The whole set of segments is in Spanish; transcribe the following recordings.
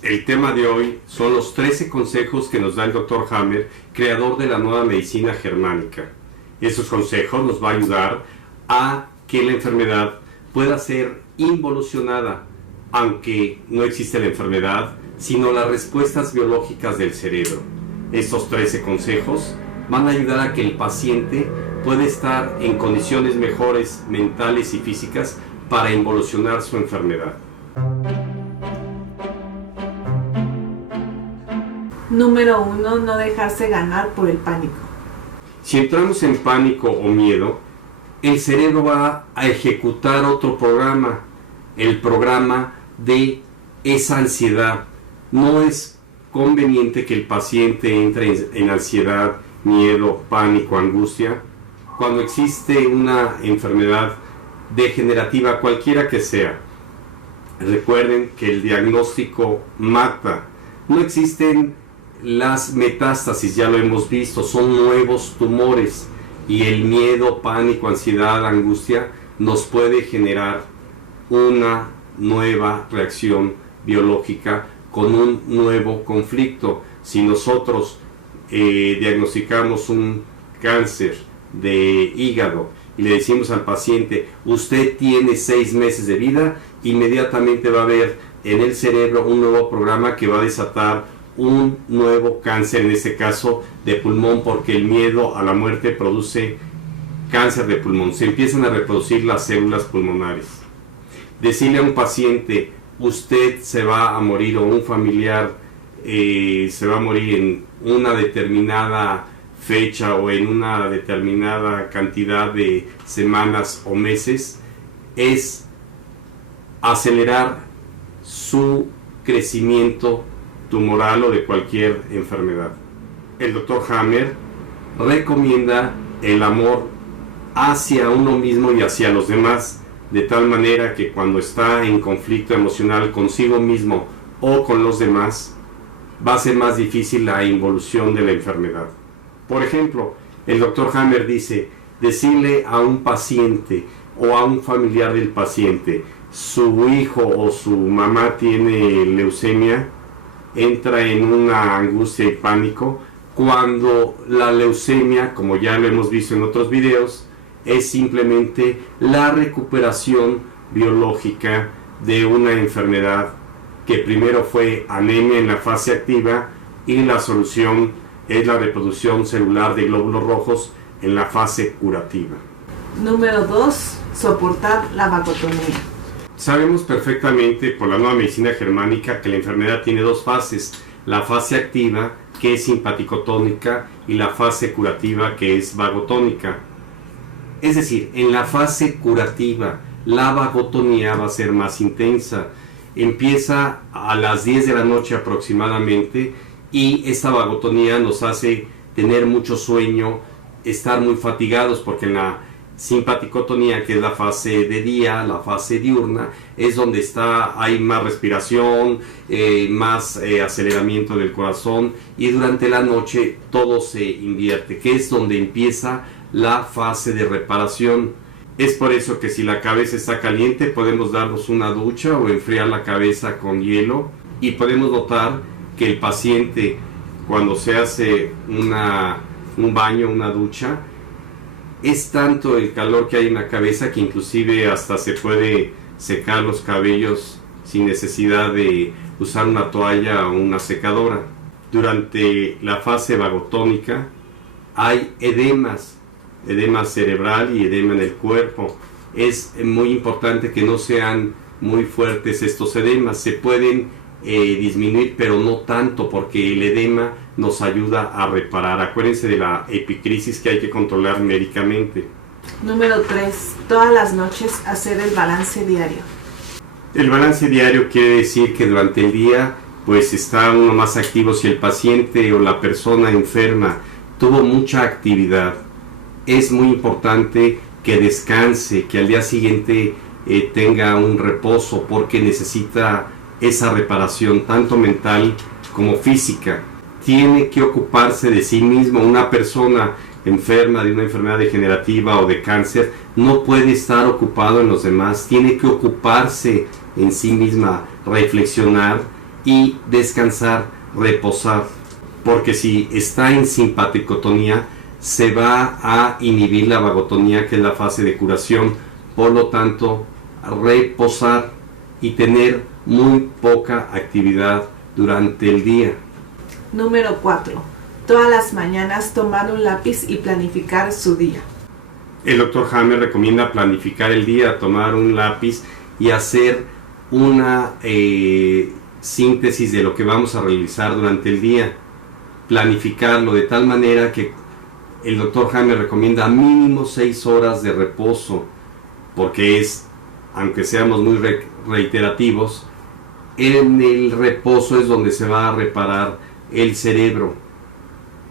El tema de hoy son los 13 consejos que nos da el Dr. Hammer, creador de la nueva medicina germánica. Esos consejos nos va a ayudar a que la enfermedad pueda ser involucionada, aunque no existe la enfermedad, sino las respuestas biológicas del cerebro. Estos 13 consejos van a ayudar a que el paciente pueda estar en condiciones mejores mentales y físicas para involucionar su enfermedad. Número 1. No dejarse ganar por el pánico. Si entramos en pánico o miedo, el cerebro va a ejecutar otro programa, el programa de esa ansiedad. No es conveniente que el paciente entre en ansiedad, miedo, pánico, angustia, cuando existe una enfermedad degenerativa, cualquiera que sea. Recuerden que el diagnóstico mata. No existen las metástasis, ya lo hemos visto, son nuevos tumores, y el miedo, pánico, ansiedad, angustia nos puede generar una nueva reacción biológica con un nuevo conflicto. Si nosotros diagnosticamos un cáncer de hígado y le decimos al paciente, usted tiene 6 meses de vida, inmediatamente va a haber en el cerebro un nuevo programa que va a desatar un nuevo cáncer, en este caso de pulmón, porque el miedo a la muerte produce cáncer de pulmón. Se empiezan a reproducir las células pulmonares. Decirle a un paciente, usted se va a morir, o un familiar se va a morir en una determinada fecha o en una determinada cantidad de semanas o meses, es acelerar su crecimiento tumoral o de cualquier enfermedad. El Dr. Hammer recomienda el amor hacia uno mismo y hacia los demás, de tal manera que cuando está en conflicto emocional consigo mismo o con los demás, va a ser más difícil la involución de la enfermedad. Por ejemplo, el Dr. Hammer dice, decirle a un paciente o a un familiar del paciente, su hijo o su mamá tiene leucemia, entra en una angustia y pánico, cuando la leucemia, como ya lo hemos visto en otros videos, es simplemente la recuperación biológica de una enfermedad que primero fue anemia en la fase activa, y la solución es la reproducción celular de glóbulos rojos en la fase curativa. Número 2. Soportar la vagotonía. Sabemos perfectamente por la nueva medicina germánica que la enfermedad tiene 2 fases, la fase activa, que es simpaticotónica, y la fase curativa, que es vagotónica. Es decir, en la fase curativa, la vagotonía va a ser más intensa. Empieza a las 10 de la noche aproximadamente, y esta vagotonía nos hace tener mucho sueño, estar muy fatigados, porque en la simpaticotonía, que es la fase de día, la fase diurna, es donde hay más respiración, más aceleramiento del corazón, y durante la noche todo se invierte, que es donde empieza la fase de reparación. Es por eso que si la cabeza está caliente podemos darnos una ducha o enfriar la cabeza con hielo, y podemos notar que el paciente, cuando se hace un baño, una ducha, es tanto el calor que hay en la cabeza que inclusive hasta se puede secar los cabellos sin necesidad de usar una toalla o una secadora. Durante la fase vagotónica hay edema cerebral y edema en el cuerpo. Es muy importante que no sean muy fuertes estos edemas. Se pueden disminuir, pero no tanto, porque el edema nos ayuda a reparar. Acuérdense de la epicrisis que hay que controlar médicamente. Número 3. Todas las noches hacer el balance diario. El balance diario quiere decir que durante el día pues está uno más activo. Si el paciente o la persona enferma tuvo mucha actividad, es muy importante que descanse, que al día siguiente tenga un reposo, porque necesita esa reparación tanto mental como física. Tiene que ocuparse de sí mismo. Una persona enferma de una enfermedad degenerativa o de cáncer no puede estar ocupado en los demás, tiene que ocuparse en sí misma, reflexionar y descansar, reposar, porque si está en simpaticotonía se va a inhibir la vagotonía, que es la fase de curación. Por lo tanto, reposar y tener muy poca actividad durante el día. Número 4. Todas las mañanas tomar un lápiz y planificar su día. El Dr. Hammer recomienda planificar el día, tomar un lápiz y hacer una síntesis de lo que vamos a realizar durante el día. Planificarlo de tal manera que el Dr. Hammer recomienda mínimo 6 horas de reposo, porque aunque seamos muy reiterativos, en el reposo es donde se va a reparar el cerebro,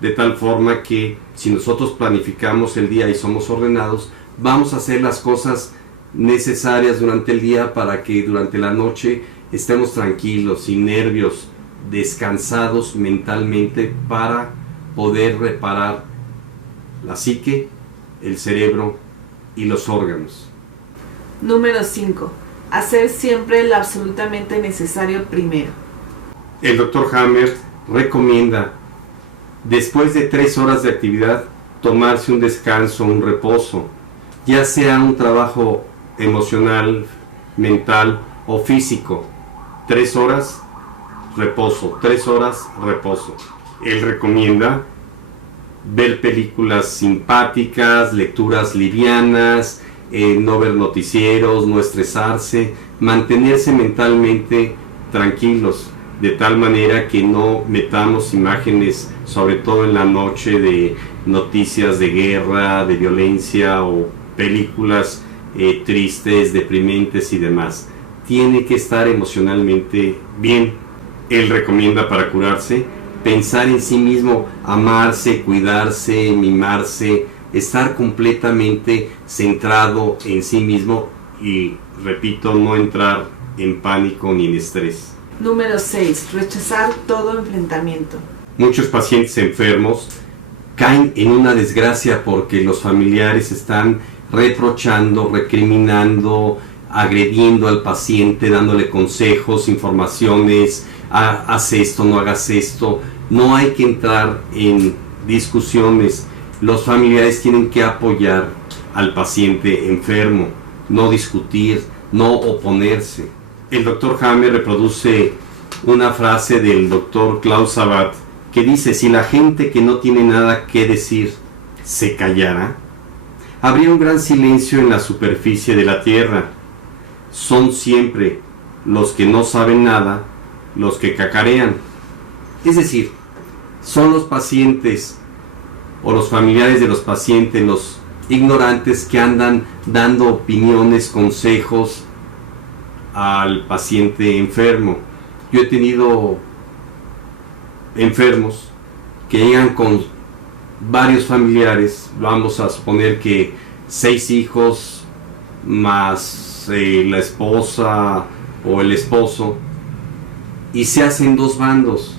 de tal forma que si nosotros planificamos el día y somos ordenados, vamos a hacer las cosas necesarias durante el día para que durante la noche estemos tranquilos, sin nervios, descansados mentalmente, para poder reparar la psique, el cerebro y los órganos. Número 5. Hacer siempre lo absolutamente necesario primero. El Dr. Hammer recomienda, después de 3 horas de actividad, tomarse un descanso, un reposo, ya sea un trabajo emocional, mental o físico. 3 horas, reposo, 3 horas, reposo. Él recomienda ver películas simpáticas, lecturas livianas, no ver noticieros, no estresarse, mantenerse mentalmente tranquilos, de tal manera que no metamos imágenes, sobre todo en la noche, de noticias de guerra, de violencia o películas tristes, deprimentes y demás. Tiene que estar emocionalmente bien. Él recomienda, para curarse, pensar en sí mismo, amarse, cuidarse, mimarse, estar completamente centrado en sí mismo y, repito, no entrar en pánico ni en estrés. Número 6. Rechazar todo enfrentamiento. Muchos pacientes enfermos caen en una desgracia porque los familiares están reprochando, recriminando, agrediendo al paciente, dándole consejos, informaciones, haz esto, no hagas esto. No hay que entrar en discusiones. Los familiares tienen que apoyar al paciente enfermo, no discutir, no oponerse. El Dr. Hammer reproduce una frase del Dr. Klaus Sabat que dice: si la gente que no tiene nada que decir se callara, habría un gran silencio en la superficie de la tierra. Son siempre los que no saben nada los que cacarean. Es decir, son los pacientes o los familiares de los pacientes, los ignorantes, que andan dando opiniones, consejos al paciente enfermo. Yo he tenido enfermos que llegan con varios familiares, vamos a suponer que 6 hijos más la esposa o el esposo, y se hacen 2 bandos.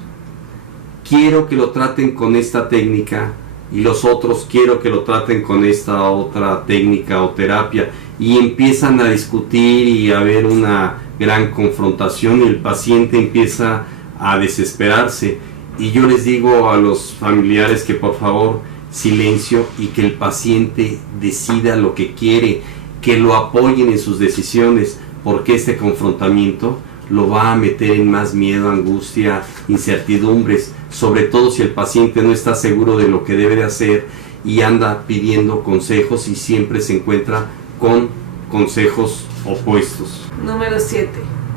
Quiero que lo traten con esta técnica y los otros quiero que lo traten con esta otra técnica o terapia, y empiezan a discutir y a haber una gran confrontación y el paciente empieza a desesperarse. Y yo les digo a los familiares que por favor silencio y que el paciente decida lo que quiere, que lo apoyen en sus decisiones, porque este confrontamiento lo va a meter en más miedo, angustia, incertidumbres, sobre todo si el paciente no está seguro de lo que debe de hacer y anda pidiendo consejos y siempre se encuentra con consejos opuestos. Número 7.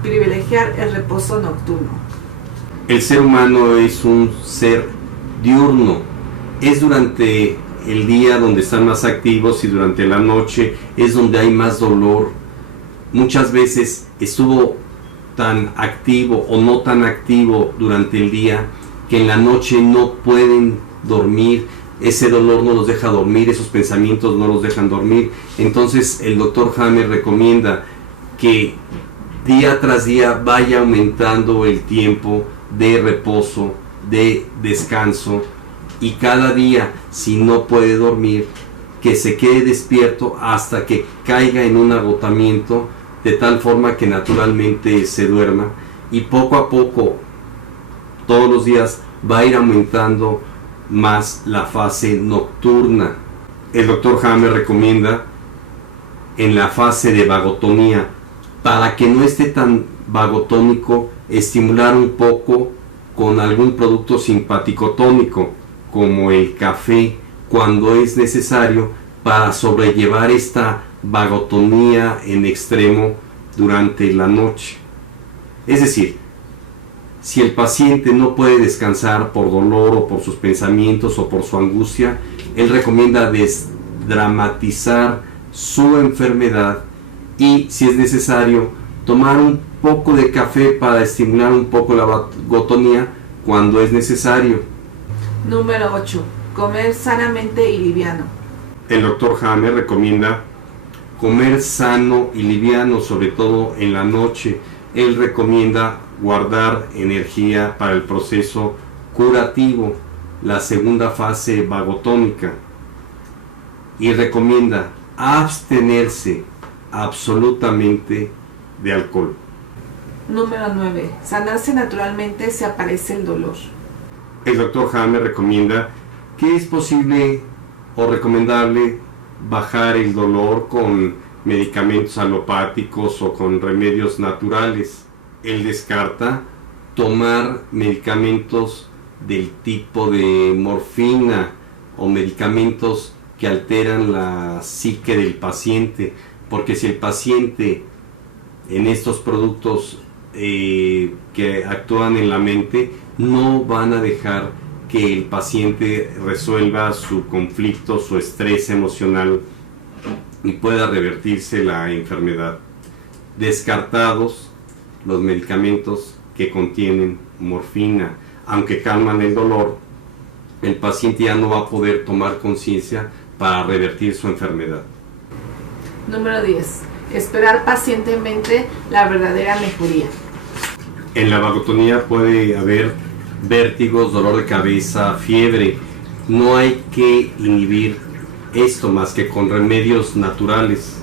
Privilegiar el reposo nocturno. El ser humano es un ser diurno. Es durante el día donde están más activos y durante la noche es donde hay más dolor. Muchas veces estuvo tan activo o no tan activo durante el día que en la noche no pueden dormir. Ese dolor no los deja dormir, esos pensamientos no los dejan dormir. Entonces el Dr. Hammer recomienda que día tras día vaya aumentando el tiempo de reposo, de descanso, y cada día, si no puede dormir, que se quede despierto hasta que caiga en un agotamiento, de tal forma que naturalmente se duerma, y poco a poco, todos los días, va a ir aumentando más la fase nocturna. El doctor Hammer recomienda en la fase de vagotonía, para que no esté tan vagotónico, estimular un poco con algún producto simpaticotónico como el café cuando es necesario para sobrellevar esta vagotonía en extremo durante la noche. Es decir, si el paciente no puede descansar por dolor o por sus pensamientos o por su angustia, él recomienda desdramatizar su enfermedad y, si es necesario, tomar un poco de café para estimular un poco la vagotonía cuando es necesario. Número 8. Comer sanamente y liviano. El doctor Hammer recomienda comer sano y liviano, sobre todo en la noche. Él recomienda guardar energía para el proceso curativo, la segunda fase vagotónica, y recomienda abstenerse absolutamente de alcohol. Número 9. Sanarse naturalmente si aparece el dolor. El doctor Hammer recomienda que es posible o recomendable bajar el dolor con medicamentos alopáticos o con remedios naturales. Él descarta tomar medicamentos del tipo de morfina o medicamentos que alteran la psique del paciente, porque si el paciente en estos productos que actúan en la mente no van a dejar que el paciente resuelva su conflicto, su estrés emocional y pueda revertirse la enfermedad. Descartados los medicamentos que contienen morfina. Aunque calman el dolor, el paciente ya no va a poder tomar conciencia para revertir su enfermedad. Número 10. Esperar pacientemente la verdadera mejoría. En la vagotonía puede haber vértigos, dolor de cabeza, fiebre. No hay que inhibir esto más que con remedios naturales.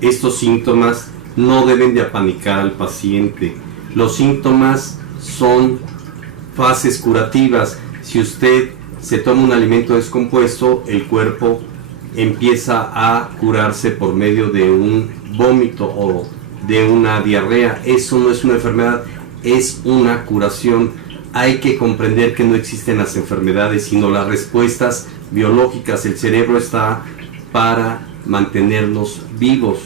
Estos síntomas no deben de apanicar al paciente. Los síntomas son fases curativas. Si usted se toma un alimento descompuesto, el cuerpo empieza a curarse por medio de un vómito o de una diarrea. Eso no es una enfermedad, es una curación. Hay que comprender que no existen las enfermedades, sino las respuestas biológicas. El cerebro está para mantenernos vivos.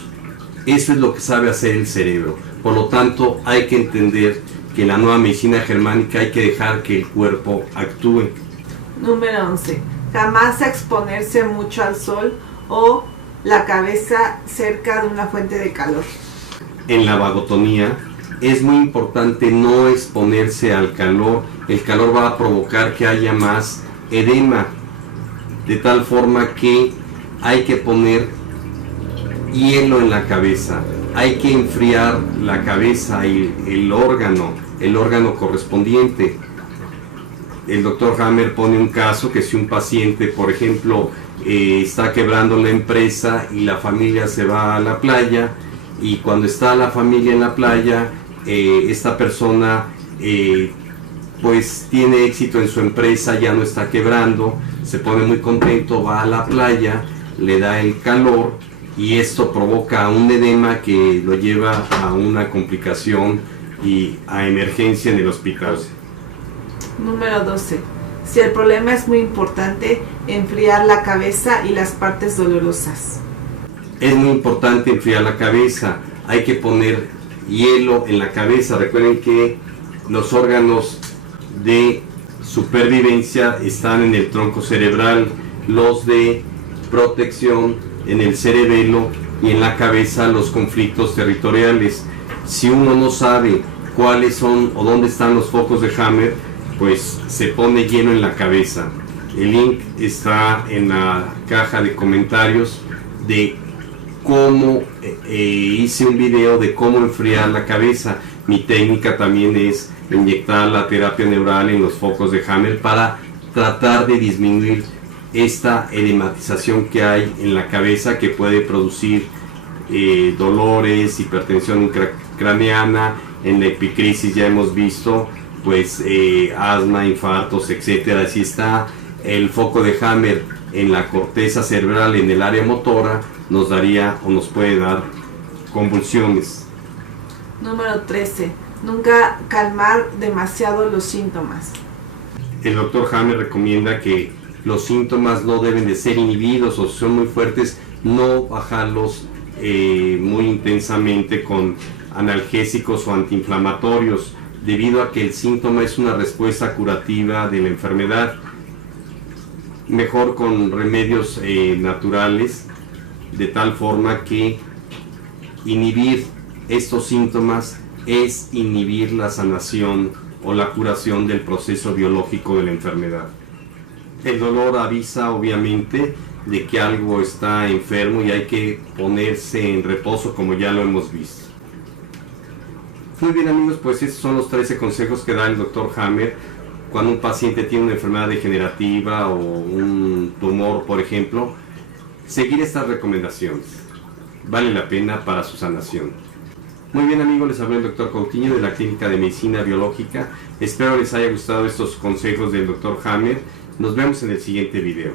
Eso es lo que sabe hacer el cerebro. Por lo tanto, hay que entender que en la nueva medicina germánica hay que dejar que el cuerpo actúe. Número 11. Jamás exponerse mucho al sol o la cabeza cerca de una fuente de calor. En la vagotonía es muy importante no exponerse al calor. El calor va a provocar que haya más edema, de tal forma que hay que poner hielo en la cabeza, hay que enfriar la cabeza y el órgano correspondiente. El doctor Hammer pone un caso que si un paciente, por ejemplo, está quebrando la empresa y la familia se va a la playa, y cuando está la familia en la playa, esta persona pues tiene éxito en su empresa, ya no está quebrando, se pone muy contento, va a la playa, le da el calor y esto provoca un edema que lo lleva a una complicación y a emergencia en el hospital. Número 12. Si el problema es muy importante, enfriar la cabeza y las partes dolorosas. Es muy importante enfriar la cabeza, hay que poner hielo en la cabeza. Recuerden que los órganos de supervivencia están en el tronco cerebral, los de protección en el cerebelo y en la cabeza los conflictos territoriales. Si uno no sabe cuáles son o dónde están los focos de Hammer, pues se pone hielo en la cabeza. El link está en la caja de comentarios de cómo hice un video de cómo enfriar la cabeza. Mi técnica también es inyectar la terapia neural en los focos de Hammer para tratar de disminuir esta edematización que hay en la cabeza, que puede producir dolores, hipertensión craneana En la epicrisis ya hemos visto pues asma, infartos, etcétera. Si está el foco de Hammer en la corteza cerebral, en el área motora, nos daría o nos puede dar convulsiones. Número 13. Nunca calmar demasiado los síntomas. El doctor Hammer recomienda que los síntomas no deben de ser inhibidos, o si son muy fuertes, no bajarlos muy intensamente con analgésicos o antiinflamatorios, debido a que el síntoma es una respuesta curativa de la enfermedad. Mejor con remedios naturales, de tal forma que inhibir estos síntomas es inhibir la sanación o la curación del proceso biológico de la enfermedad. El dolor avisa obviamente de que algo está enfermo y hay que ponerse en reposo, como ya lo hemos visto. Muy bien, amigos, pues estos son los 13 consejos que da el doctor Hammer cuando un paciente tiene una enfermedad degenerativa o un tumor, por ejemplo. Seguir estas recomendaciones vale la pena para su sanación. Muy bien, amigos, les habló el doctor Coutinho de la Clínica de Medicina Biológica. Espero les haya gustado estos consejos del doctor Hammer. Nos vemos en el siguiente video.